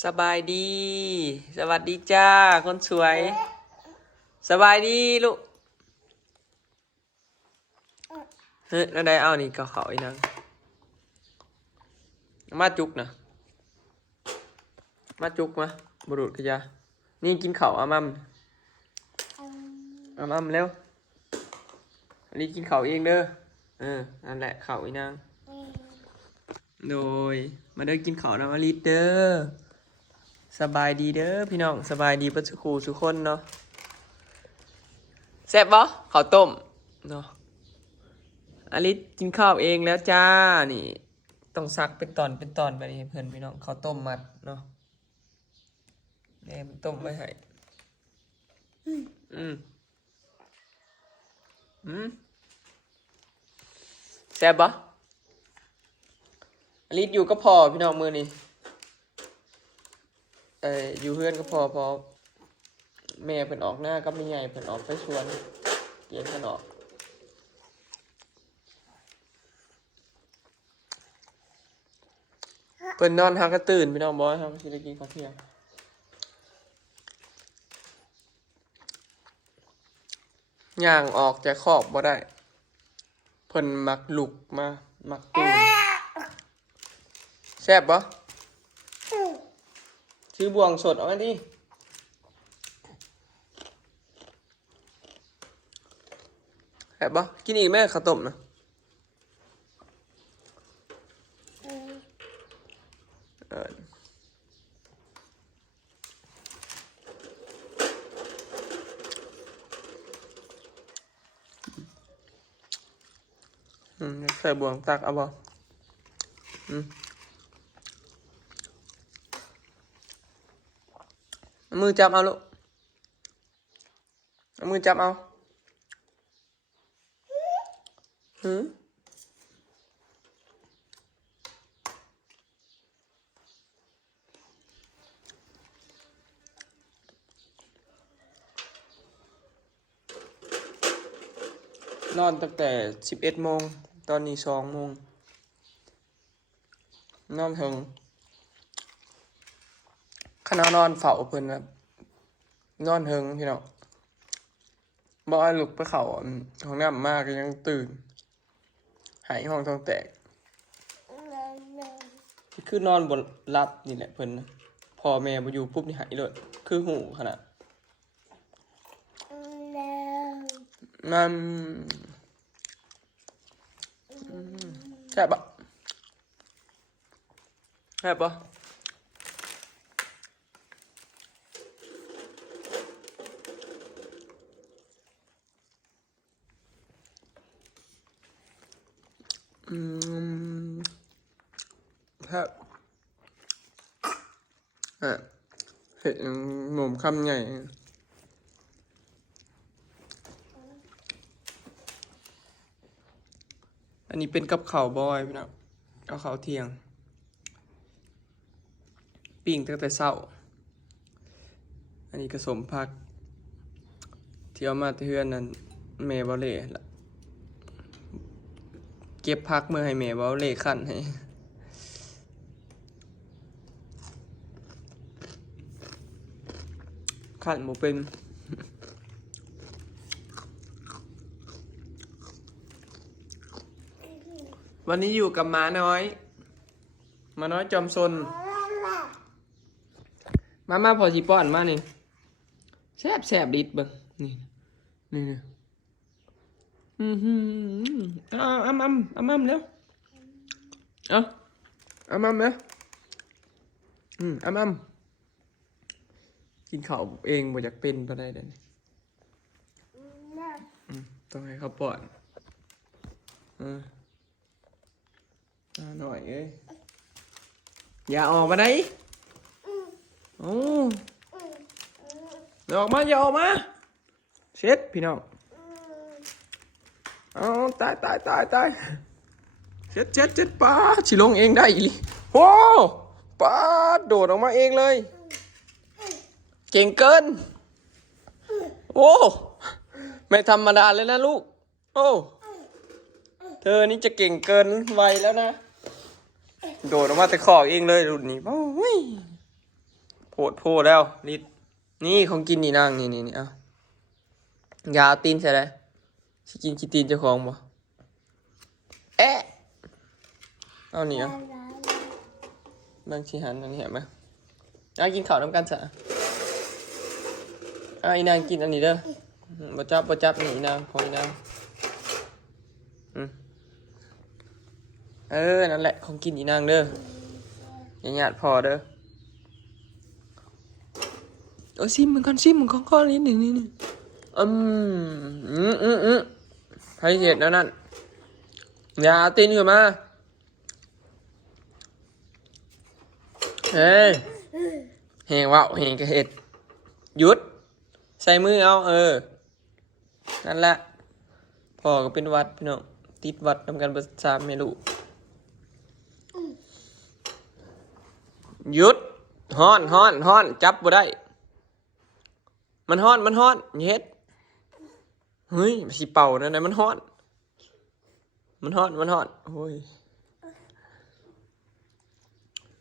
สบายดีสวัสดีจ้าคนสวยสบายดีลูกเฮ้ยแล้วได้เอานี่ก็เขาอีนังมาจุกนะมาจุกมาบุรุษกะยานี่กินข้าวอามัมอามัมแล้วอันนี้กินข้าวเองเด้อนั่นแหละข้าวอีนางโดยมาเด้อกินข้าวนะมาลิดเด้อสบายดีเด้อพี่น้องสบายดีปัจจุบันทุกคนเนาะแซ่บบ่ข้าวต้มเนาะอลิสกินข้าวเองแล้วจ้านี่ต้องซักเป็นตอนไปให้เพื่อนพี่น้องข้าวต้มมัดเนาะแม่มันต้มไว้ให้อืมแซ่บบ่อลิสอยู่ก็พอพี่น้องมือนี่อยู่เพื่อนก็พอแม่เพิ่นออกหน้าก็ไม่ใหญ่เพิ่นออกไปสวนเตียนเพิ่นออกเพิ่นนอนหาก็ตื่นพี่น้องบอยครับสิได้กินข้าวเที่ยงย่างออกจากคอกบ่ได้เพิ่นมักลุกมามักตื่นแซ่บบ่ชื่อบวงสดเอามาดิแซ่บบ่กินอีกแม่ข้าวต้มนะใส่บวงตักเอาบ่มือจับเอาลูกมือจับเอานอนตั้งแต่11 โมงตอนนี้2 โมงนอนถึงขณะนอนเฝ้าเพิ่นนะนอนถึงพี่น้องบ่ให้ลุกไปเข้าห้องน้ำมากก็ยังตื่นหายห้องท้องแตกคือนอนบนรับนี่แหละเพิ่นนะพอแม่บ่อยู่ปุ๊บนี่หายเลยคือหูขนาดมันแซ่บปะแซ่บปะครับเห็ดหมูคำใหญ่อันนี้เป็นกับข้าวบอยพี่น้องกับข้าวเที่ยงปิ้งตั้งแต่เช้าอันนี้กระสมผักที่เอามาเทือนนั้นแม่บ่เล่ละเก็บผักเมื่อให้แม่บ่เล่คั่นให้ขันหมูเป็นวันนี้อยู่กับหมาน้อยจอมซนมาพอจีป้อนมานี่แซ่บดิดเบิ่งนี่อ้ำแล้วอ้ำแล้วอ้ำกินข้าวเองบ่อยากเป็นปานใดเด้อต้องให้เขาป้อนหน่อยเอ้ยอย่าออกมาได้โอ้อย่าออกมาเช็ดพี่น้องเอาตายเช็ดป้าชิลงเองได้อีโอ้ป้าโดดออกมาเองเลยเก่งเกินโอ้ไม่ธรรมดาเลยนะลูกโอ้เธอนี่จะเก่งเกินวัยแล้วนะโดดออกมาแต่คอกเองเลยรุ่นนี้โอ้ย ดโพแล้วลิดนี่ของกินนี่นางนี่เอายาเอาตีนใส่เลยสิกินขี้ตีนเจ้าของบ่เอ๊ะเอานี่เอาบางทีหันอันนี้เห็นไหมเอากินข้าวน้ำกันซะเอาอีนางกินอันนี้เด้อบ่จับนี่อีนางของอีนางนั่นแหละของกินอีนางเด้ออย่าหยาดพอเด้อซิมมันก่อนซิมมันข้อนิดหนึ่งนี่ใครเห็ดแล้วนั่นอย่าเอาตีนขึ้นมาเฮ้ยแหงว่าวแหงกระเห็ดหยุดใส่มือเอานั่นแหละพ่อก็เป็นวัดพี่น้องติดวัดทำการประสามไม่รู้หยุดฮ้อนจับบ่ได้มันฮ้อนอย่าเฮ็ดเฮ้ยสิเป่านั่นนะมันฮ้อน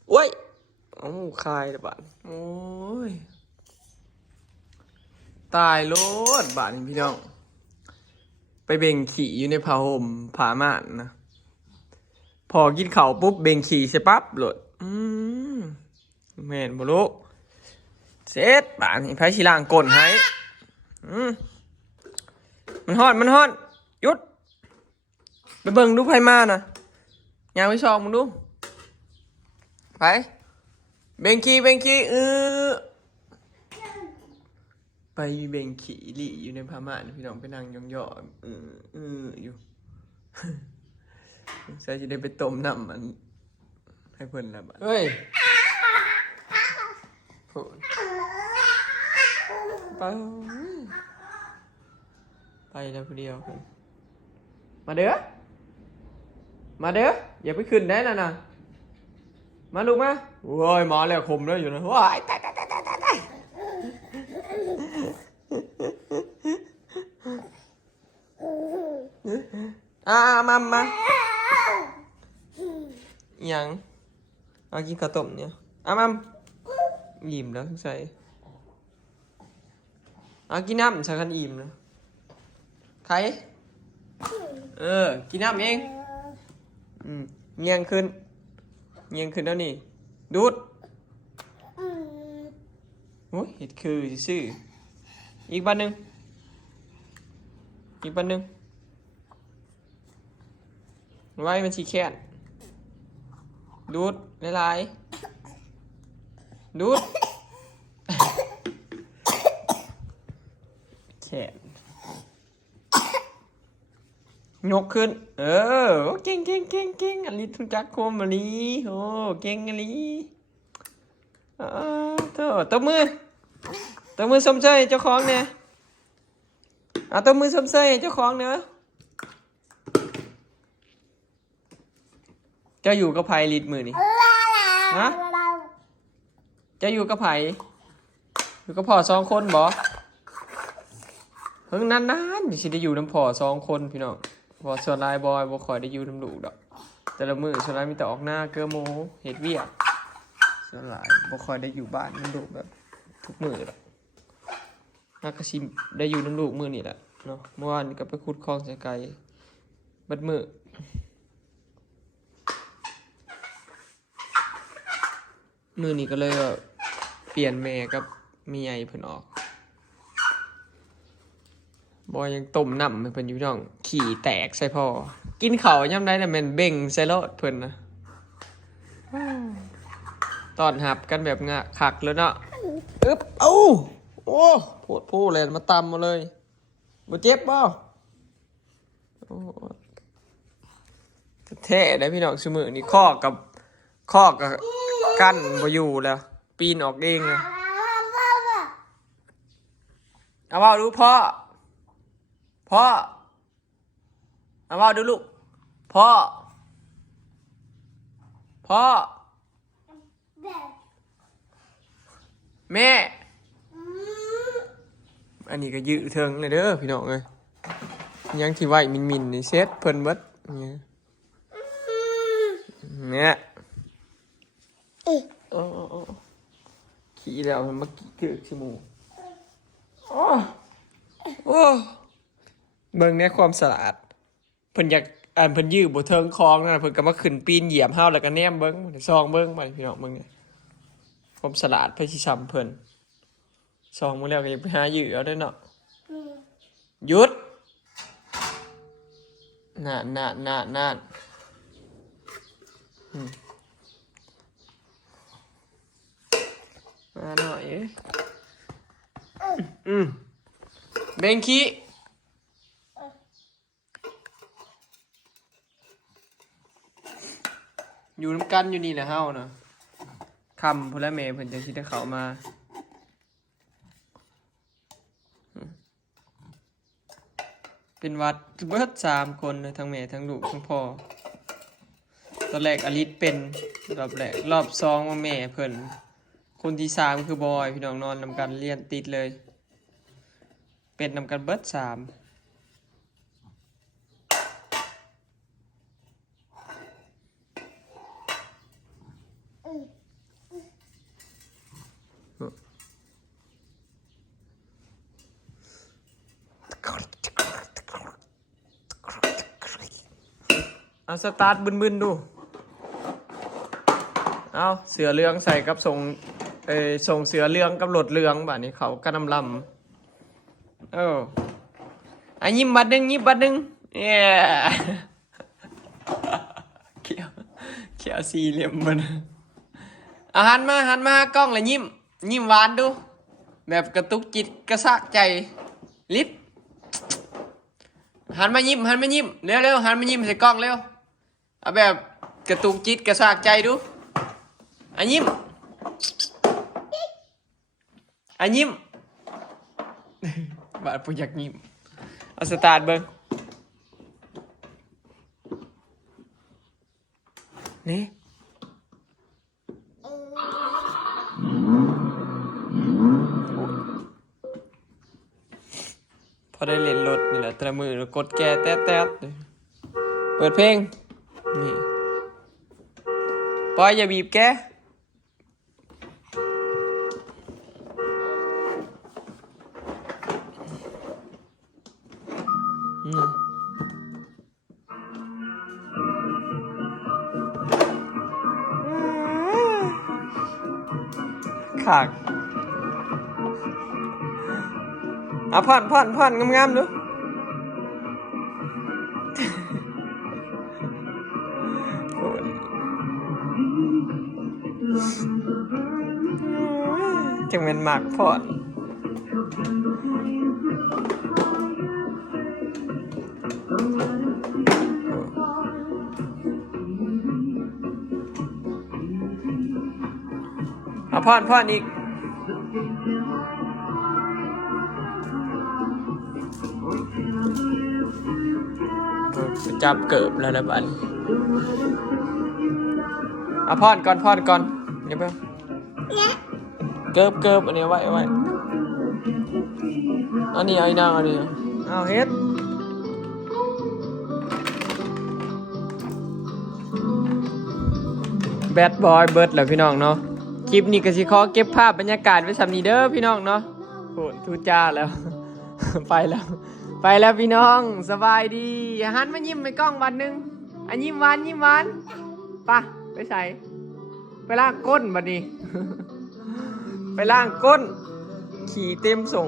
โอ้ยคายละบาดโอ้ยตายโลดบาดนี่พี่น้องไปเบ่งขี่อยู่ในผ้าห่มผ้าม่านนะพอกินข้าวปุ๊บเบ่งขี่เสร็จปั๊บโหลดแม่นบ่รู้เสร็จบาดนี่ไผสิล้างก้นให้มันฮ้อนหยุดไปเบิ่งดูไผมานะยางไปซองมึงดูไปเบ่งขี่ไปเบ่งขี่ลี่อยู่ในผ้าม่านพี่น้องไปนั่งย่ออยู่ใส่จะได้ไปต้มน้ำมันให้เพิ่นแล้วบัดเฮ้ยไปแล้วคนเดียวมาเด้ออย่าไปขึ้นได้นะมาลูกมาโอ้ยมาแล้วคมเลยอยู่นะว้ายตายมายังเอากินข้าวต้มเนี่ยมัมอิ่มแล้วใส่เอากินน้ำใส่กันอิ่มนะใครกินน้ำเองเงียงขึ้นแล้วนี่ดูดโอ้ยเห็ดคือซื่ออีกบ้านหนึ่งไว้มันชีแค้นดูดหลายดูดแขนยกขึ้นเก่งอลิทุจักโคมอลีโอ้เก่งอลีตบมือสมใจเจ้าของเนี่ยตบมือสมใจเจ้าของเนาะเจ้าอยู่กับไผ่ลิดมือนี่ฮะเจ้าอยู่กับไผ่อยู่กับพ่อ2 คนบ่เพิ่งนานๆสิได้อยู่น้ำพ่อ2 คนพี่น้องพอส่วนลายบอยบ่ค่อยได้อยู่น้ำลูกดอกแต่ละมือส่วนลายมีแต่ออกหน้าเกลือโมเฮ็ดเวียกส่วนลายบ่ค่อยได้อยู่บ้านน้ำลูกแบบทุกมือดอกนักกระชิมได้อยู่น้ำลูกมือนี่แหละเนาะเมื่อวานก็ไปขุดคลองใส่ไก่บัดมือนี่ก็เลยเปลี่ยนแม่กับเมียเพิ่นออกบอยยังต้มน้ำให้เพิ่นอยู่น้องขี่แตกใส่พ่อกินข้าวยามใดน่ะแม่นเบ่งใส่รถเพิ่นนะตอนหับกันแบบงะคักเลยเนาะโอ้โพดผู้เลยมาตำมาเลยบ่เจ็บบ่แท้ได้พี่น้องซุมื้อนี้ข้อกับกั้นบ่อยู่แล้วปีนออกเองเลยเอาว่าดูพ่อเอาว่าดูลูกพ่อแม่อันนี้ก็ยืดเทิงเลยเด้อพี่น้องเลยยังที่ไหวมินนี่เซ็ตเพิ่นเบิดเนี่ย ขี่แล้วมันมากี่เกือกชั่วโมงโอ้โอ้เบิ่งในความสะอาดเพิ่นอยากเพิ่นยื้อบ่เทิงคลองนั่นน่ะเพิ่นก็มาขึ้นปีนเหยียบเฮาแล้วก็แนมเบิ่งซองเบิ่งมาพี่น้องเบิ่งความสะอาดเพิ่นสิซ้ำเพิ่นซองมื้อแล้วก็ยังไปหายื้อเอาเด้อเนาะหยุดนั่นมาหน่อยเบงคีอยู่น้ำกันอยู่นี่แหละเฮานะคำพลเมย์เพิ่นจะคิดให้เขามาเป็นวัดเบิด3 คนเลยทั้งแม่ทั้งลูกทั้งพ่อตอนแรกอลิสเป็นรอบแรกรอบ2ว่าแม่เพิ่นคนที่3คือบอยพี่น้องนอนนำกันเรียนติดเลยเป็นนำกันเบิด3เอาสตาร์ทบึนๆดูเอาเสือเรืองใส่กับส่งเสือเรืองกับรถเรืองแบบนี้เขากระนำลำยิ้มบัดหนึ่งเนี่ยเขียวสี่เหลี่ยมมันหันมากล้องเลยยิ้มหวานดูแบบกระตุกจิตกระซากใจลิบหันมายิ้มเร็วหันมายิ้มใส่กล้องเร็วเอาแบบกระตุกจิตกระซากใจดูยิ้มบาดผู้อยากยิ้มเอาสตาร์ทเบิ้งนี่พอได้เล่นรถนี่แหละแต่ละมือกดแกแต๊ดเลยเปิดเพลงนี่ปอยอย่าบีบแกขากพ่อนงามๆดูจังเป็นหมากพ่อนพ่อนอีกจับเกิบแล้วนะบันพ่อนก่อนเดี๋ยวเพิ่งเกิบอันนี้ไว้อันนี้ไอ้นางอันนี้เอาเฮ็ดแบดบอยเบิร์ดแล้วพี่น้องเนาะคลิปนี้ก็สิขอเก็บภาพบรรยากาศไว้สำนี้เด้อพี่น้องเนาะโหทูจ้าแล้ว ไปแล้วพี่น้องสบายดีหันมายิ้มไปกล้องวันหนึ่งยิ้มหวานป่ะไปใส่ไปล้างก้นบัดนี้ ไปล้างก้นขี่เต็มส่ง